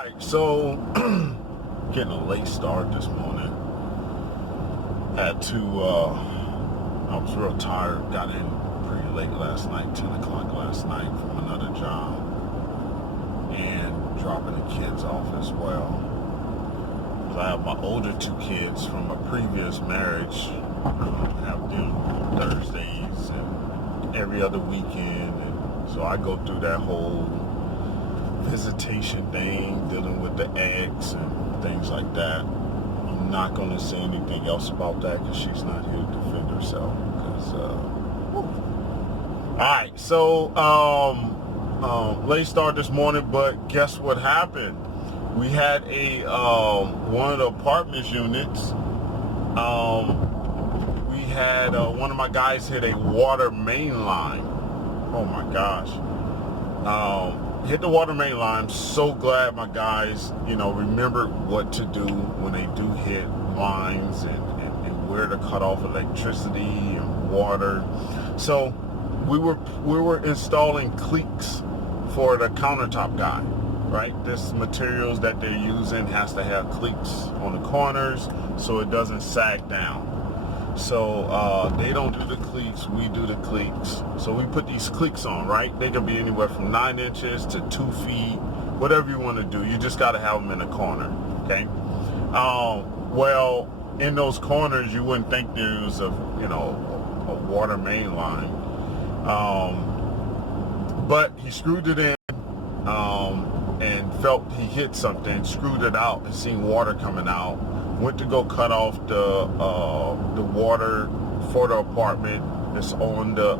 Alright, so getting a late start this morning. Had to, I was real tired, got in pretty late last night, 10 o'clock last night from another job, and dropping the kids off as well. I have my older two kids from a previous marriage, have them Thursdays and every other weekend, and so I go through that whole visitation thing, dealing with the eggs and things like that. I'm not going to say anything else about that because she's not here to defend herself. Alright, so late start this morning, but guess what happened? We had a one of the apartments units. We had one of my guys hit a water main line. Oh my gosh. Hit the water main line. I'm so glad my guys, remembered what to do when they do hit lines and where to cut off electricity and water. So we were installing cleats for the countertop guy, right? This materials that they're using has to have cleats on the corners so it doesn't sag down. So they don't do the cleats, we do the cleats. So we put these cleats on, right? They can be anywhere from 9 inches to 2 feet, whatever you want to do. You just got to have them in a corner, okay? Well, in those corners, you wouldn't think there was a water main line. But he screwed it in and felt he hit something, screwed it out and seen water coming out. Went to go cut off the water for the apartment that's on the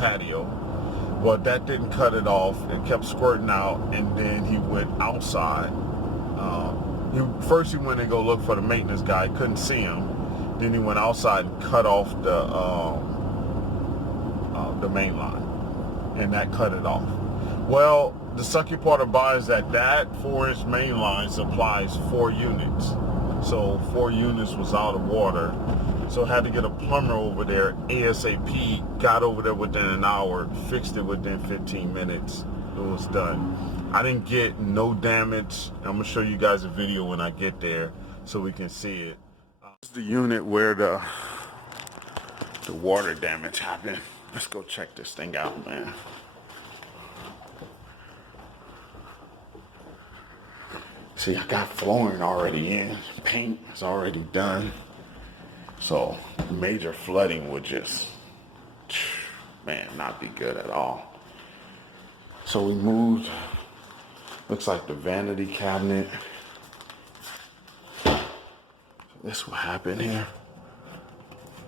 patio. Well, that didn't cut it off. It kept squirting out, and then he went outside. First he went to go look for the maintenance guy, couldn't see him. Then he went outside and cut off the main line, and that cut it off. Well, the sucky part about it is that 4-inch main line supplies 4 units. So 4 units was out of water. So had to get a plumber over there ASAP, got over there within an hour, fixed it within 15 minutes. It was done. I didn't get no damage. I'm gonna show you guys a video when I get there so we can see it. This is the unit where the water damage happened. Let's go check this thing out, man. See, I got flooring already in. Paint is already done. So major flooding would just, man, not be good at all. So we moved, looks like the vanity cabinet. So this is what happened here.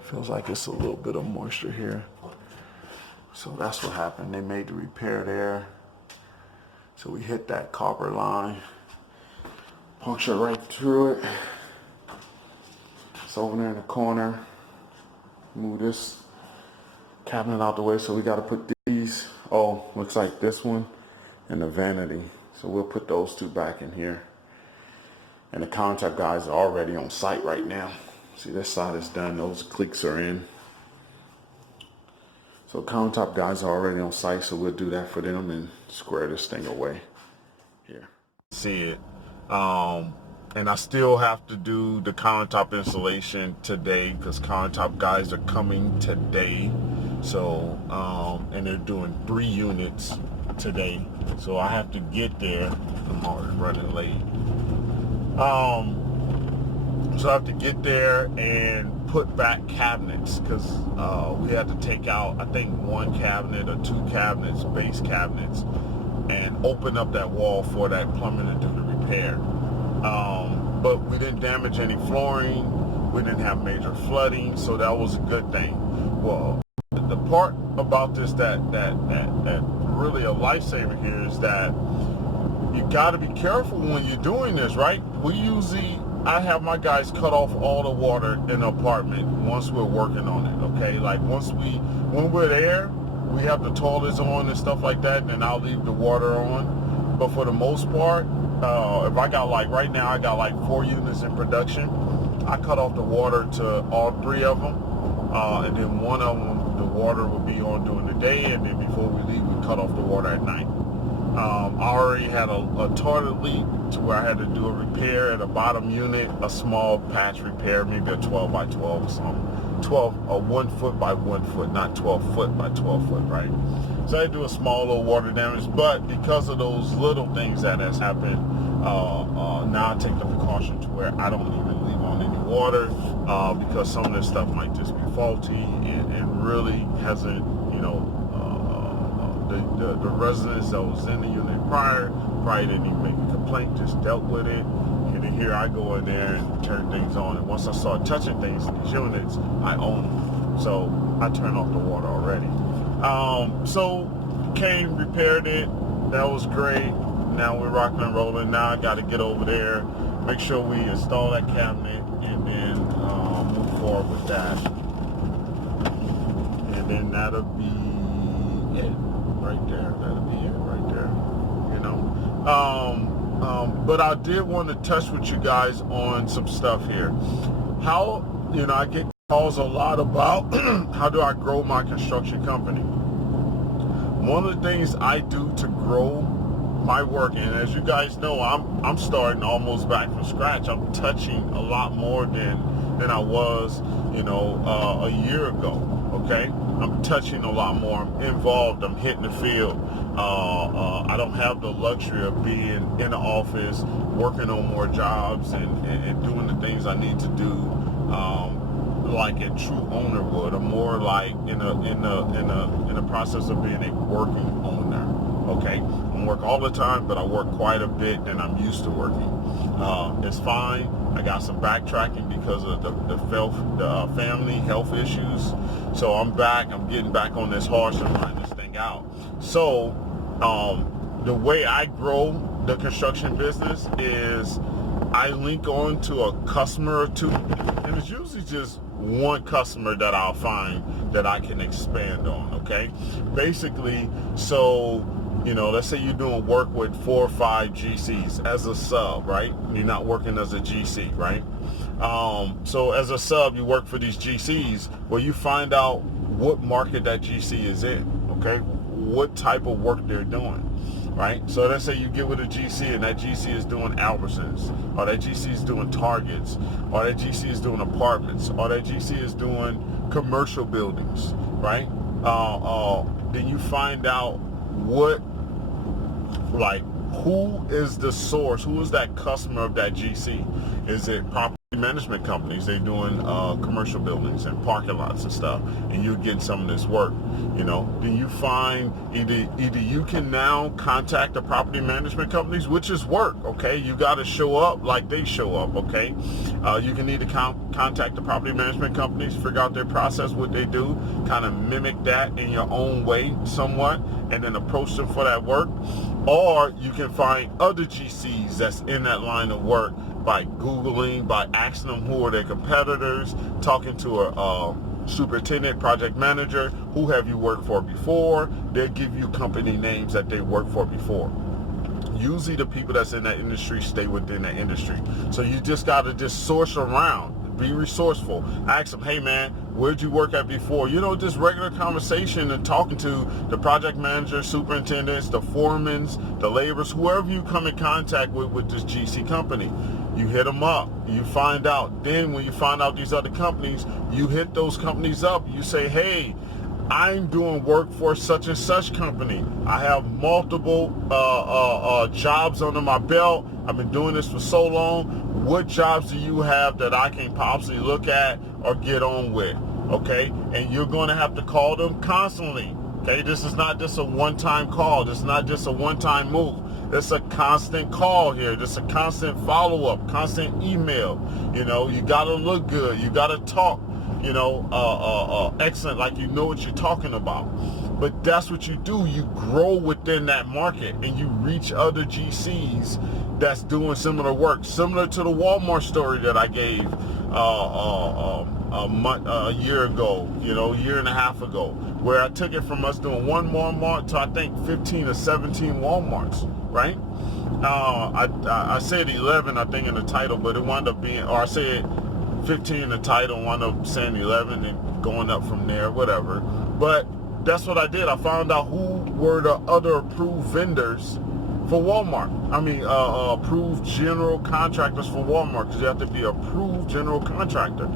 Feels like it's a little bit of moisture here. So that's what happened. They made the repair there. So we hit that copper line. Puncture right through it. It's over there in the corner. Move this cabinet out the way, so we got to put these. Oh, looks like this one and the vanity. So we'll put those two back in here. And the countertop guys are already on site right now. See, this side is done. Those cleats are in. So countertop guys are already on site, so we'll do that for them and square this thing away here. See it. And I still have to do the countertop installation today because countertop guys are coming today. So, and they're doing 3 units today. So I have to get there. I'm already running late. So I have to get there and put back cabinets because we had to take out, I think, 1 cabinet or 2 cabinets, base cabinets, and open up that wall for that plumber to do the repair. But we didn't damage any flooring. We didn't have major flooding, so that was a good thing. Well, the part about this that really a lifesaver here is that you got to be careful when you're doing this, right? I have my guys cut off all the water in the apartment once we're working on it, okay? Like when we're there, we have the toilets on and stuff like that, and then I'll leave the water on. But for the most part, if I got right now I got 4 units in production, I cut off the water to all 3 of them, and then one of them the water will be on during the day, and then before we leave we cut off the water at night. I already had a toilet leak to where I had to do a repair at a bottom unit, a small patch repair, maybe a 12 by 12 or something. 1 foot by 1 foot, not 12 foot by 12 foot, right? So I do a small little water damage, but because of those little things that has happened, now I take the precaution to where I don't even leave on any water, because some of this stuff might just be faulty and really hasn't, the residents that was in the unit prior probably didn't even make a complaint, just dealt with it. And then here I go in there and turn things on. And once I start touching things in these units, I own them. So I turn off the water already. So came, repaired it. That was great. Now we're rocking and rolling. Now I got to get over there, make sure we install that cabinet, and then move forward with that. And then that'll be it right there. That'll be it right there. But I did want to touch with you guys on some stuff here. How, I get calls a lot about how do I grow my construction company. One of the things I do to grow my work, and as you guys know, I'm starting almost back from scratch. I'm touching a lot more than I was, a year ago. Okay, I'm touching a lot more. I'm involved. I'm hitting the field. I don't have the luxury of being in the office, working on more jobs and doing the things I need to do, like a true owner would. I'm more like in the process of being a working owner. Okay, I work all the time, but I work quite a bit than I'm used to working. It's fine. I got some backtracking because of the family health issues. So I'm back. I'm getting back on this horse and running this thing out. So the way I grow the construction business is I link on to a customer or two, and it's usually just one customer that I'll find that I can expand on. Okay, basically, so let's say you're doing work with 4 or 5 GCs as a sub, right? You're not working as a GC, right? So as a sub, you work for these GCs. Well, you find out what market that GC is in, okay? What type of work they're doing, right? So let's say you get with a GC and that GC is doing Albertsons, or that GC is doing Targets, or that GC is doing apartments, or that GC is doing commercial buildings, right? Then you find out who is the source, who is that customer of that GC? Is it property management companies? They're doing commercial buildings and parking lots and stuff, and you're getting some of this work. Then you find either you can now contact the property management companies, which is work. Okay, you got to show up like they show up. Okay, you can either contact the property management companies, figure out their process, what they do, kind of mimic that in your own way somewhat, and then approach them for that work. Or you can find other GCs that's in that line of work by Googling, by asking them who are their competitors, talking to a superintendent, project manager, who have you worked for before. They'll give you company names that they worked for before. Usually the people that's in that industry stay within that industry. So you just got to just source around. Be resourceful. Ask them, hey man, where'd you work at before? Just regular conversation and talking to the project manager, superintendents, the foremans, the laborers, whoever you come in contact with this GC company. You hit them up. You find out. Then when you find out these other companies, you hit those companies up. You say, hey, I'm doing work for such and such company. I have multiple jobs under my belt. I've been doing this for so long. What jobs do you have that I can possibly look at or get on with? Okay, and you're going to have to call them constantly. Okay, this is not just a one-time call. This is not just a one-time move. It's a constant call here. This is a constant follow-up, constant email. You got to look good. You got to talk, excellent, like you know what you're talking about. But that's what you do. You grow within that market and you reach other GCs that's doing similar work, similar to the Walmart story that I gave a year ago, a year and a half ago, where I took it from us doing one Walmart to I think 15 or 17 Walmarts, right? I said 11, I think, in the title, but it wound up being, or I said 15 in the title, wound up saying 11 and going up from there, whatever. But that's what I did. I found out who were the other approved vendors for Walmart. I mean, approved general contractors for Walmart, because you have to be approved general contractor.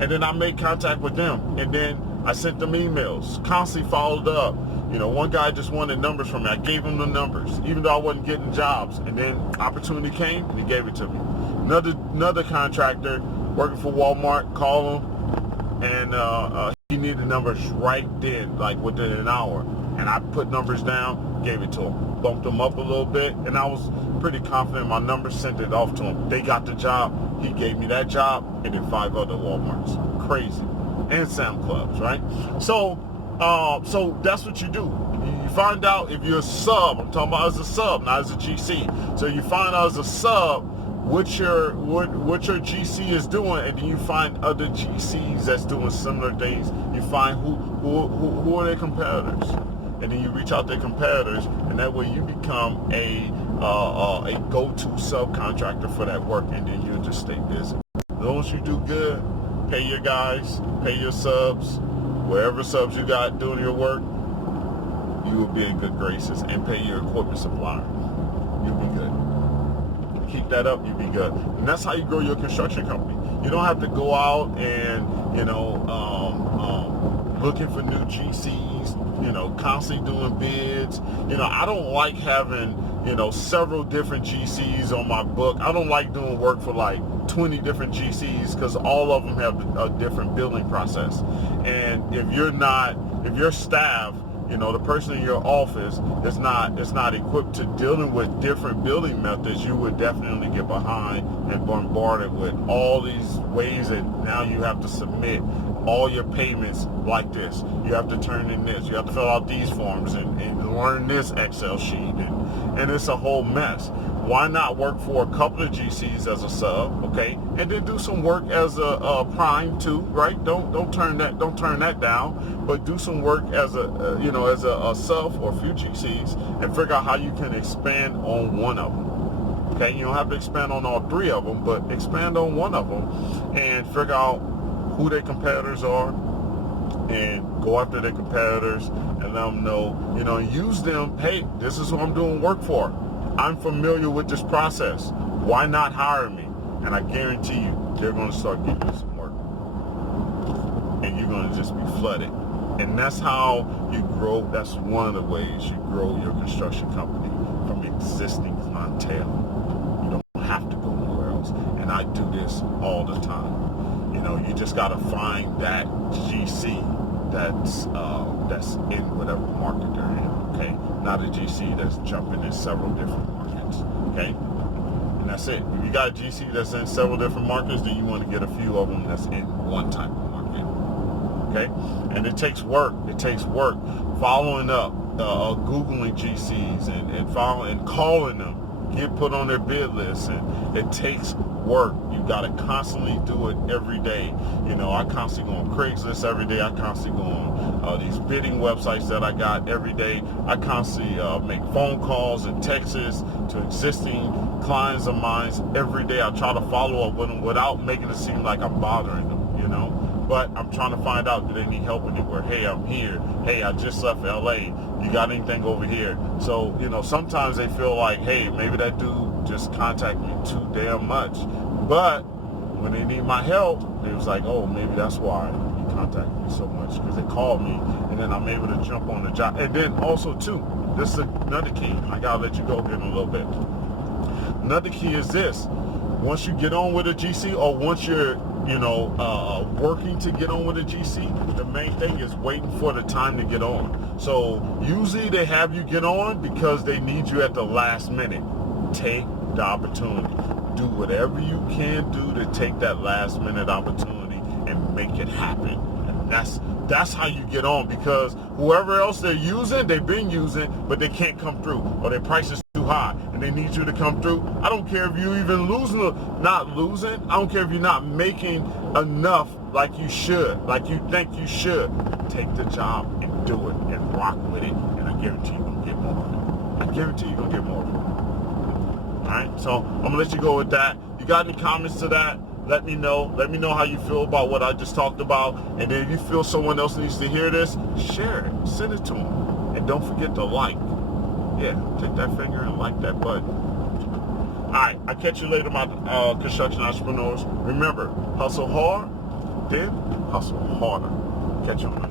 And then I made contact with them, and then I sent them emails, constantly followed up. You know, one guy just wanted numbers from me. I gave him the numbers, even though I wasn't getting jobs. And then opportunity came, and he gave it to me. Another contractor working for Walmart, called him, and he needed numbers right then, like within an hour. And I put numbers down, gave it to him, bumped them up a little bit, and I was pretty confident in my numbers, sent it off to him. They got the job, he gave me that job, and then 5 other Walmarts. Crazy. And Sam Clubs, right? So that's what you do. You find out if you're a sub. I'm talking about as a sub, not as a GC. So you find out as a sub what your GC is doing, and then you find other GCs that's doing similar things. You find who are their competitors, and then you reach out to their competitors, and that way you become a go-to subcontractor for that work, and then you'll just stay busy. As long as you do good, pay your guys, pay your subs, wherever subs you got doing your work, you will be in good graces, and pay your equipment supplier. You'll be good. Keep that up, you'll be good. And that's how you grow your construction company. You don't have to go out and, looking for new GCs, constantly doing bids. I don't like having, several different GCs on my book. I don't like doing work for like 20 different GCs, because all of them have a different billing process. And if your staff, the person in your office is not equipped to dealing with different billing methods, you would definitely get behind and bombarded with all these ways that now you have to submit all your payments like this. You have to turn in this. You have to fill out these forms and learn this Excel sheet. And it's a whole mess. Why not work for a couple of GCs as a sub, okay? And then do some work as a prime too, right? Don't turn that down, but do some work as a sub for a few GCs, and figure out how you can expand on one of them. Okay, you don't have to expand on all 3 of them, but expand on one of them and figure out who their competitors are, and go after their competitors and let them know, use them. Hey, this is who I'm doing work for. I'm familiar with this process. Why not hire me? And I guarantee you, they're going to start giving you some work. And you're going to just be flooded. And that's how you grow. That's one of the ways you grow your construction company, from existing clientele. You don't have to go nowhere else. And I do this all the time. You just got to find that GC that's in whatever market they're in, okay? Not a GC that's jumping in several different markets, okay? And that's it. If you got a GC that's in several different markets, then you want to get a few of them that's in one type of market, okay? And it takes work. It takes work. Following up, Googling GCs and following and calling them, get put on their bid list, and it takes work. You got to constantly do it every day. I constantly go on Craigslist every day. I constantly go on these bidding websites that I got every day. I constantly make phone calls and texts to existing clients of mine every day. I try to follow up with them without making it seem like I'm bothering them, but I'm trying to find out, do they need help anywhere? Hey, I'm here. Hey, I just left LA. You got anything over here? So, sometimes they feel like, hey, maybe that dude just contacted me too damn much. But when they need my help, they was like, oh, maybe that's why he contacted me so much, because they called me, and then I'm able to jump on the job. And then also too, this is another key. I gotta let you go here in a little bit. Another key is this: once you get on with a GC, or once you're working to get on with a GC, the main thing is waiting for the time to get on. So usually they have you get on because they need you at the last minute. Take the opportunity. Do whatever you can do to take that last minute opportunity and make it happen. And that's how you get on, because whoever else they've been using, but they can't come through, or their price is too high and they need you to come through. I don't care if you even not losing. I don't care if you're not making enough like you should, like you think you should. Take the job and do it and rock with it, and I guarantee you're going to get more of it. I guarantee you're going to get more of it. Alright, so I'm going to let you go with that. You got any comments to that? Let me know. Let me know how you feel about what I just talked about. And then if you feel someone else needs to hear this, share it. Send it to them. And don't forget to like. Yeah, take that finger and like that button. All right, I'll catch you later, my construction entrepreneurs. Remember, hustle hard, then hustle harder. Catch you on the